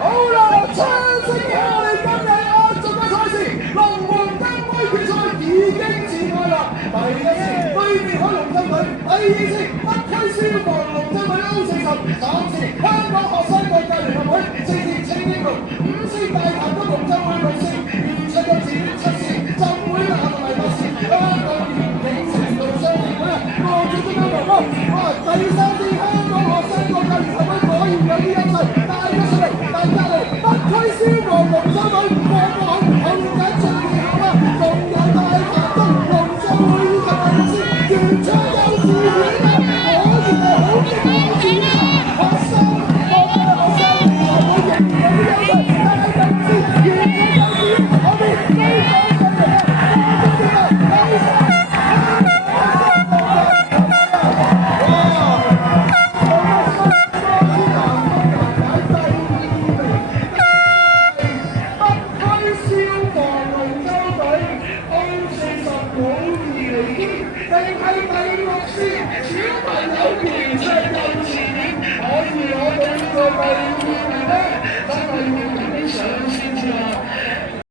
好啦，出席我哋今日壓軸嘅賽事，龍門金杯決賽已經展開啦。第一次對面海龍舟隊，第二次北區消防龍舟隊 O40，3次香港學生國際聯合會，4次青英龍，5次大潭東龍舟會6次，預出一次7次浸會南同埋8次香港田徑程度商協會啊，個組中間王哇！第3次香港學生國際聯合會果然有啲優勢，帶咗上嚟，但隔離北區消防龍舟隊過好，後緊最後啊，仲有大潭東龍舟會以及第6次原創幼稚園啊，果然係好勁嘅學生，學生聯合會仍然有啲優勢，但係第6次原創幼稚園我哋追趕上嚟啊，過咗點啊，第3。小朋友其實幼稚園可以攞到呢個第